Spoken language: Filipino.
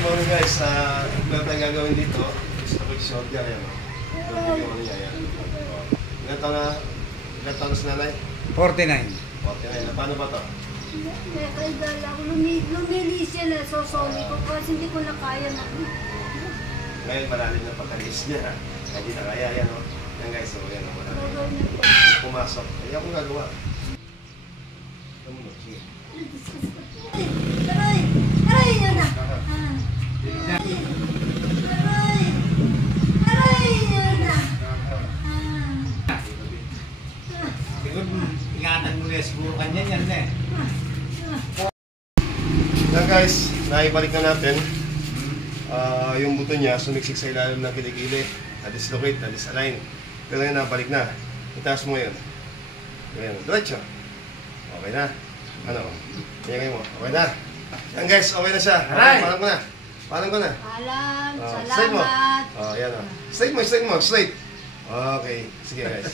good morning guys. Meron tayong gagawin dito. Gusto ko i-short yan. Ilan taon na si nanay? 49. 49. Paano ba ito? Nakakaldala ako. Lumilis siya na sosoli ko kasi hindi ko na kaya na. Ngayon malalim na pagkalis niya. Hindi na kaya yan o. Yan guys, so yan o. Pumasok. Hindi akong gagawa. Sige. Aray! Aray yun na! Aray yun na! Siguro, ingatan mo rin siguro kanya yan eh. Yan guys, naibalik na natin. Yung buto niya sumiksik sa ilalim ng kilikili. Na-dislocate, na-disalign. Pero ngayon nabalik na. Itaas mo ngayon. Ngayon, diretso. Okay na. Ano? Tingnan mo. Okay na. Yan guys, okay na siya. Parang ko na. Parang ko na. Alam, Straight mo. salamat. Yan o. Straight mo, straight mo. Straight. Okay. Sige guys.